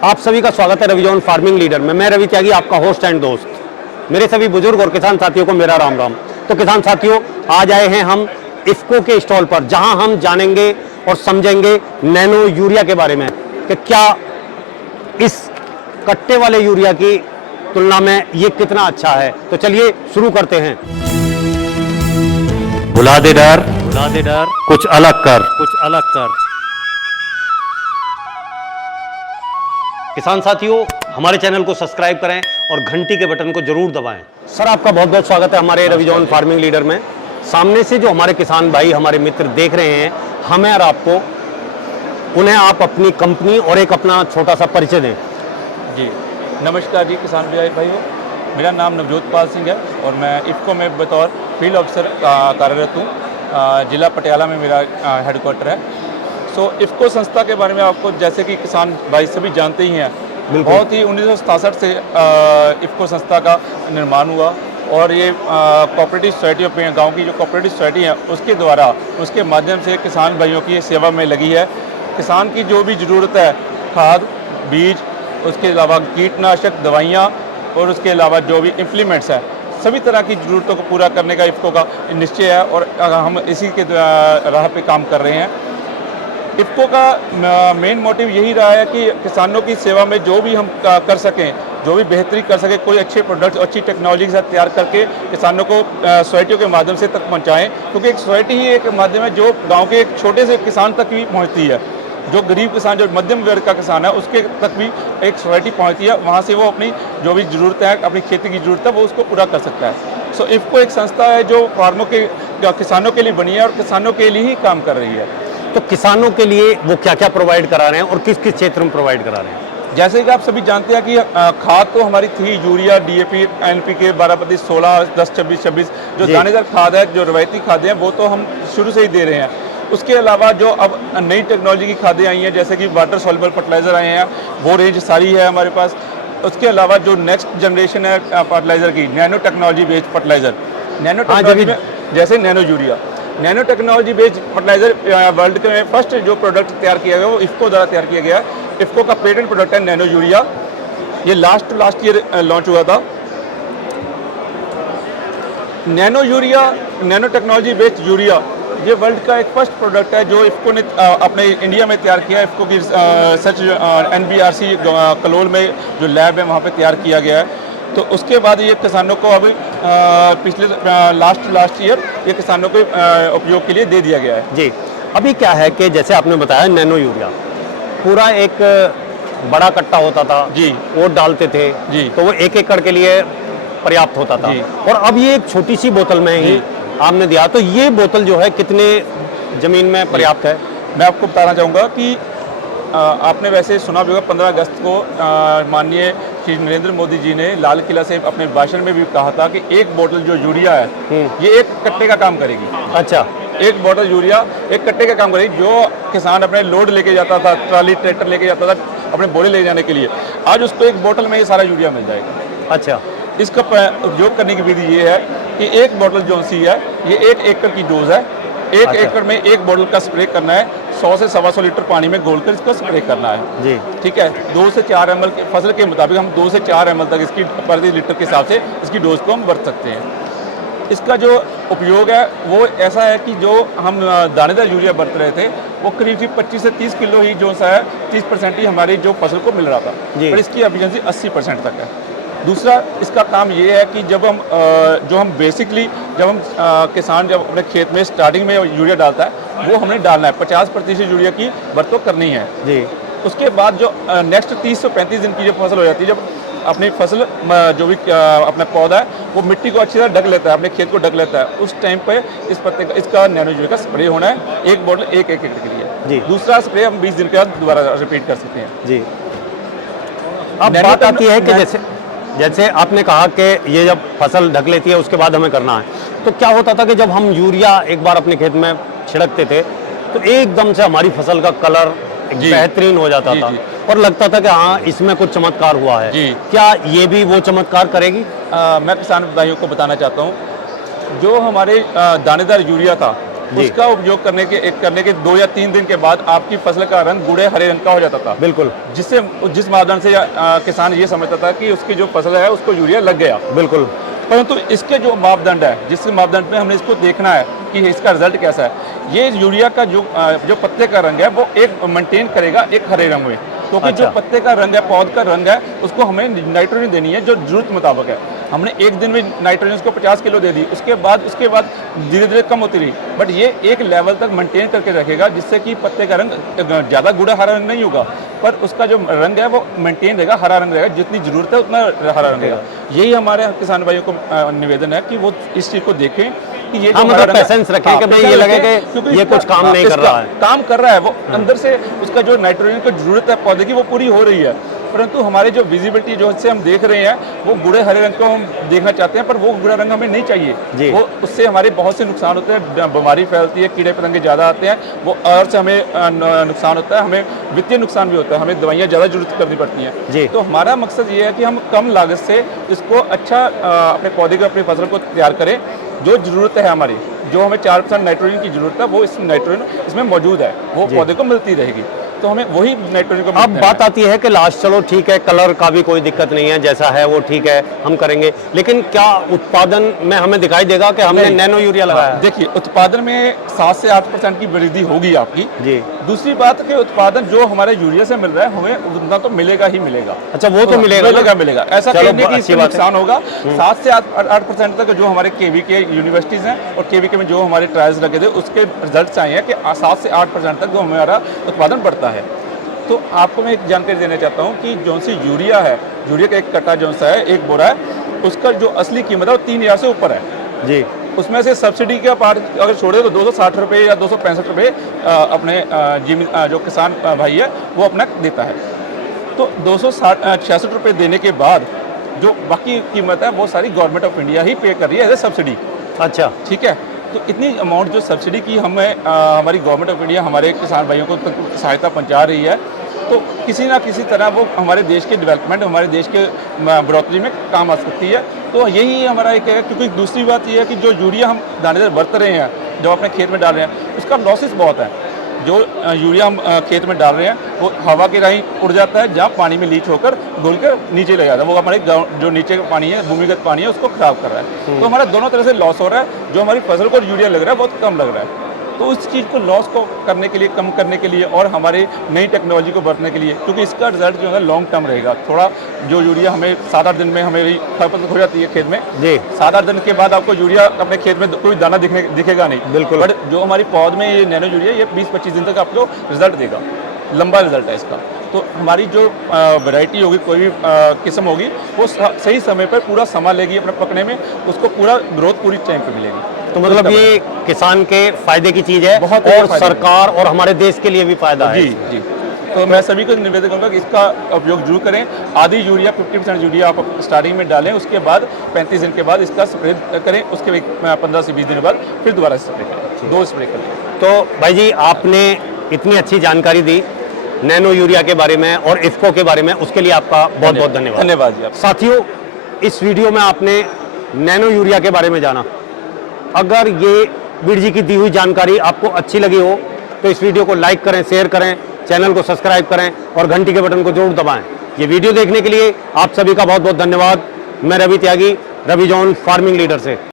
आप सभी का स्वागत है रविजॉन फार्मिंग लीडर में। मैं रवि त्यागी, आपका होस्ट एंड दोस्त। मेरे सभी बुजुर्ग और किसान साथियों को मेरा राम राम। तो किसान साथियों, आज आए हैं हम इफ्को के स्टॉल पर, जहां हम जानेंगे और समझेंगे नैनो यूरिया के बारे में कि क्या इस कट्टे वाले यूरिया की तुलना में ये कितना अच्छा है। तो चलिए शुरू करते हैं। भुला दे डर, कुछ अलग कर। किसान साथियों, हमारे चैनल को सब्सक्राइब करें और घंटी के बटन को जरूर दबाएं। सर, आपका बहुत बहुत स्वागत है हमारे रविजॉन फार्मिंग लीडर में। सामने से जो हमारे किसान भाई, हमारे मित्र देख रहे हैं हमें और आपको, उन्हें आप अपनी कंपनी और एक अपना छोटा सा परिचय दें। जी नमस्कार जी किसान भाइयों, मेरा नाम नवजोत पाल सिंह है और मैं इफ्को में बतौर फील्ड ऑफिसर कार्यरत हूँ। ज़िला पटियाला में मेरा हेडक्वार्टर है। इफ्को संस्था के बारे में आपको, जैसे कि किसान भाई सभी जानते ही हैं, बहुत ही 1967 से इफ्को संस्था का निर्माण हुआ और ये कोऑपरेटिव सोसाइटियों पे, गांव की जो कोऑपरेटिव सोसाइटी है उसके द्वारा, उसके माध्यम से किसान भाइयों की सेवा में लगी है। किसान की जो भी ज़रूरत है, खाद, बीज, उसके अलावा कीटनाशक दवाइयाँ और उसके अलावा जो भी इम्प्लीमेंट्स हैं, सभी तरह की ज़रूरतों को पूरा करने का इफ्को का निश्चय है और हम इसी के राह पे काम कर रहे हैं। इफ्को का मेन मोटिव यही रहा है कि किसानों की सेवा में जो भी हम कर सकें, जो भी बेहतरी कर सकें, कोई अच्छे प्रोडक्ट्स, अच्छी टेक्नोलॉजी के साथ तैयार करके किसानों को सोसाइटियों के माध्यम से तक पहुंचाएं, क्योंकि एक सोसाइटी ही एक माध्यम है जो गांव के एक छोटे से किसान तक भी पहुंचती है। जो गरीब किसान, जो मध्यम वर्ग का किसान है, उसके तक भी एक सोसाइटी पहुंचती है। वहाँ से वो अपनी जो भी ज़रूरत है, अपनी खेती की ज़रूरत है, वो उसको पूरा कर सकता है। इफ्को एक संस्था है जो फार्मों के, किसानों के लिए बनी है और किसानों के लिए ही काम कर रही है। तो किसानों के लिए वो क्या क्या प्रोवाइड करा रहे हैं और किस किस क्षेत्र में प्रोवाइड करा रहे हैं? जैसे कि आप सभी जानते हैं कि खाद तो हमारी थी, यूरिया, DAP, NPK, 12, 16, 10, 26 जो दानेदार खाद है, जो रवायती खादें हैं, वो तो हम शुरू से ही दे रहे हैं। उसके अलावा जो अब नई टेक्नोलॉजी की खादें आई हैं, जैसे कि वाटर सॉल्युबल फर्टिलाइज़र आए हैं, वो रेंज सारी है हमारे पास। उसके अलावा जो नेक्स्ट जनरेशन है फर्टिलाइज़र की, nano technology based fertiliser, nano technology में जैसे nano urea, nano technology based fertiliser world के में फर्स्ट जो प्रोडक्ट तैयार किया गया वो इफ्को द्वारा तैयार किया गया। इफ्को का पेटेंट प्रोडक्ट है नैनो यूरिया। ये लास्ट ईयर लॉन्च हुआ था। Nano urea, nano technology based urea, ये वर्ल्ड का एक फर्स्ट प्रोडक्ट है जो इफ्को ने अपने इंडिया में तैयार किया। इफ्को की सच NBRC कलोल में जो लैब है वहाँ पे तैयार किया गया है। तो उसके बाद ये किसानों को अभी पिछले लास्ट ईयर ये किसानों के उपयोग के लिए दे दिया गया है। जी, अभी क्या है कि जैसे आपने बताया नैनो यूरिया पूरा एक बड़ा कट्टा होता था जी, वो डालते थे जी, तो वो 1 एकड़ के लिए पर्याप्त होता था जी। और अब ये एक छोटी सी बोतल में ही आपने दिया। तो ये बोतल जो है कितने जमीन में पर्याप्त है? मैं आपको बताना चाहूँगा कि आपने वैसे सुना भी होगा, 15 अगस्त को माननीय श्री नरेंद्र मोदी जी ने लाल किला से अपने भाषण में भी कहा था कि एक बोतल जो यूरिया है ये एक कट्टे का काम करेगी। अच्छा, एक बोतल यूरिया एक कट्टे का काम करेगी। जो किसान अपने लोड लेके जाता था, ट्राली ट्रैक्टर लेके जाता था अपने बोरे ले जाने के लिए, आज उसको एक बोतल में ये सारा यूरिया मिल जाएगा। अच्छा, इसका उपयोग करने की विधि ये है कि एक बोतल जो सी है ये 1 एकड़ की डोज है। 1 एकड़ में एक बोतल का स्प्रे करना है। 100 से 125 लीटर पानी में घोलकर इसको स्प्रे करना है जी, ठीक है। 2 से 4 ml की फसल के मुताबिक हम 2 से 4 ml तक इसकी प्रति लीटर के हिसाब से इसकी डोज को हम बरत सकते हैं। इसका जो उपयोग है वो ऐसा है कि जो हम दानेदार यूरिया बरत रहे थे वो करीब 25 से 30 किलो ही जो सा है, 30% ही हमारी जो फसल को मिल रहा था, पर इसकी एफिशिएंसी 80% तक है। दूसरा इसका काम ये है कि जब हम किसान जब अपने खेत में स्टार्टिंग में यूरिया डालता है वो हमने डालना है, 50% यूरिया की बरतों करनी है जी। उसके बाद जो नेक्स्ट 30 से 35 दिन की जो फसल हो जाती है, जब अपनी फसल जो भी अपना पौधा है वो मिट्टी को अच्छी तरह ढक लेता है, अपने खेत को ढक लेता है, उस टाइम पे इस पत्ते का, इसका नैनो यूरिया का स्प्रे होना है। एक बोतल 1 एकड़ के लिए जी। दूसरा स्प्रे हम 20 दिन के बाद दोबारा रिपीट कर सकते हैं जी। अब बात आती है कि जैसे आपने कहा कि ये जब फसल ढक लेती है उसके बाद हमें करना है, तो क्या होता था कि जब हम यूरिया एक बार अपने खेत में छिड़कते थे तो एकदम से हमारी फसल का कलर बेहतरीन हो जाता था और लगता था कि हाँ इसमें कुछ चमत्कार हुआ है। क्या ये भी वो चमत्कार करेगी? मैं किसान भाइयों को बताना चाहता हूँ, जो हमारे दानेदार यूरिया था जी। उसका उपयोग करने के 2 या 3 दिन के बाद आपकी फसल का रंग गूढ़े हरे रंग का हो जाता था, बिल्कुल जिससे जिस माध्यम से किसान ये समझता था कि उसकी जो फसल है उसको यूरिया लग गया। बिल्कुल। परंतु इसके जो मापदंड है, जिस मापदंड पे हमने इसको देखना है कि इसका रिजल्ट कैसा है, ये यूरिया का जो पत्ते का रंग है वो एक मेंटेन करेगा एक हरे रंग में, क्योंकि अच्छा। जो पत्ते का रंग है, पौध का रंग है, उसको हमें नाइट्रोजन देनी है जो जरूरत मुताबिक है। हमने एक दिन में नाइट्रोजन उसको 50 किलो दे दी, उसके बाद धीरे धीरे कम होती रही, बट ये एक लेवल तक मेंटेन करके रखेगा, जिससे कि पत्ते का रंग ज़्यादा गूढ़ा हरा रंग नहीं होगा, पर उसका जो रंग है वो मेंटेन रहेगा, हरा रंग रहेगा, जितनी जरूरत है उतना हरा रंग रहेगा। यही हमारे किसान भाइयों को निवेदन है कि वो इस चीज़ को देखें कि ये जो हरा रंग है, पेशेंस रखें कि भाई ये patience लगे रखें, कि क्योंकि ये कुछ काम नहीं कर रहा है, काम कर रहा है, वो अंदर से उसका जो नाइट्रोजन की जरूरत है पौधे की वो पूरी हो रही है। परंतु हमारे जो विजिबिलिटी जो इससे हम देख रहे हैं वो गूढ़े हरे रंग को हम देखना चाहते हैं, पर वो गूढ़ा रंग हमें नहीं जी। चाहिए। वो उससे हमारे बहुत से नुकसान होते हैं, बीमारी फैलती है, कीड़े पतंगे ज़्यादा आते हैं, वो और से हमें नुकसान होता है, हमें वित्तीय नुकसान भी होता है, हमें दवाइयाँ ज़्यादा जरूरत करनी पड़ती जी। हैं। तो हमारा मकसद ये है कि हम कम लागत से इसको अच्छा अपने पौधे को, अपनी फसल को तैयार करें। जो ज़रूरत है हमारी, जो हमें 4% नाइट्रोजन की ज़रूरत है, वो इस नाइट्रोजन इसमें मौजूद है, वो जी। पौधे को मिलती रहेगी, तो हमें वही नाइट्रोजन को अब मिलता है। बात आती है कि लास्ट चलो ठीक है, कलर का भी कोई दिक्कत नहीं है, जैसा है वो ठीक है, हम करेंगे, लेकिन क्या उत्पादन में हमें दिखाई देगा कि हमने नहीं। नैनो यूरिया लगाया है? देखिए, उत्पादन में 7 से 8% की वृद्धि होगी आपकी। जी। दूसरी बात कि उत्पादन जो हमारे यूरिया से मिल रहा है, हमें उतना तो मिलेगा ही मिलेगा। अच्छा, वो तो मिलेगा ना? मिलेगा। ऐसा चलो, कहने की अच्छी इससे बात है। नुकसान होगा। 7 से 8% तक जो हमारे केवीके यूनिवर्सिटीज़ हैं और केवीके में जो हमारे ट्रायल्स लगे थे, उसके रिजल्ट्स आए हैं कि 7 से 8% तक जो हमारा उत्पादन बढ़ता है। तो आपको मैं एक जानकारी देना चाहता हूँ कि जो सी यूरिया है, यूरिया का एक कट्टा जो सा है, एक बोरा है, उसका जो असली कीमत है वो 3000 से ऊपर है। जी। उसमें से सब्सिडी का पार्ट अगर छोड़े तो 260 रुपये या 265 रुपये अपने जो किसान भाई है वो अपना देता है। तो 266 रुपये देने के बाद जो बाकी कीमत है वो सारी गवर्नमेंट ऑफ इंडिया ही पे कर रही है एज ए सब्सिडी। अच्छा। ठीक है, तो इतनी अमाउंट जो सब्सिडी की हमें हमारी गवर्नमेंट ऑफ इंडिया हमारे किसान भाइयों को सहायता पहुंचा रही है, तो किसी ना किसी तरह वो हमारे देश के डेवलपमेंट, हमारे देश के बढ़ोतरी में काम आ सकती है। तो यही हमारा एक है, क्योंकि दूसरी बात ये है कि जो यूरिया हम दानेदार बरत रहे हैं, जो अपने खेत में डाल रहे हैं, उसका लॉसेस बहुत है। जो यूरिया हम खेत में डाल रहे हैं वो हवा के राही उड़ जाता है, जहाँ पानी में लीच होकर घुल कर नीचे ले जाता है, वो हमारे जो नीचे का पानी है, भूमिगत पानी है, उसको खराब कर रहा है। तो हमारा दोनों तरह से लॉस हो रहा है। जो हमारी फसल को यूरिया लग रहा है बहुत कम लग रहा है, तो उस चीज़ को लॉस को करने के लिए, कम करने के लिए और हमारे नई टेक्नोलॉजी को बरतने के लिए, क्योंकि इसका रिजल्ट जो है लॉन्ग टर्म रहेगा। थोड़ा जो यूरिया हमें 7-8 दिन में हमें खपत हो जाती है खेत में, जी। 7-8 दिन के बाद आपको यूरिया अपने खेत में कोई दाना दिखेगा नहीं। बिल्कुल। बट जो हमारी पौध में ये नैनो यूरिया, ये 20-25 दिन तक आपको रिजल्ट देगा, लंबा रिजल्ट है इसका। तो हमारी जो वैरायटी होगी, कोई भी किस्म होगी, वो सही समय पर पूरा समय लेगी अपने पकने में, उसको पूरा ग्रोथ पूरी टाइम पे मिलेगी। तो मतलब ये किसान के फायदे की चीज है, बहुत और फायदे सरकार और हमारे देश के लिए भी फायदा है। जी जी। तो मैं सभी को निवेदन करूँगा कि इसका उपयोग जरूर करें। आधी यूरिया 50% यूरिया आप स्टार्टिंग में डालें, उसके बाद 35 दिन के बाद इसका स्प्रे करें, उसके 15 से 20 दिन बाद फिर दोबारा स्प्रे करें, 2 स्प्रे करें। तो भाई जी, आपने इतनी अच्छी जानकारी दी नैनो यूरिया के बारे में और इफ्को के बारे में, उसके लिए आपका बहुत बहुत धन्यवाद। धन्यवाद जी। आप साथियों, इस वीडियो में आपने नैनो यूरिया के बारे में जाना। अगर ये वीर जी की दी हुई जानकारी आपको अच्छी लगी हो तो इस वीडियो को लाइक करें, शेयर करें, चैनल को सब्सक्राइब करें और घंटी के बटन को जरूर दबाएं। ये वीडियो देखने के लिए आप सभी का बहुत बहुत धन्यवाद। मैं रवि त्यागी, रवि जॉन फार्मिंग लीडर से।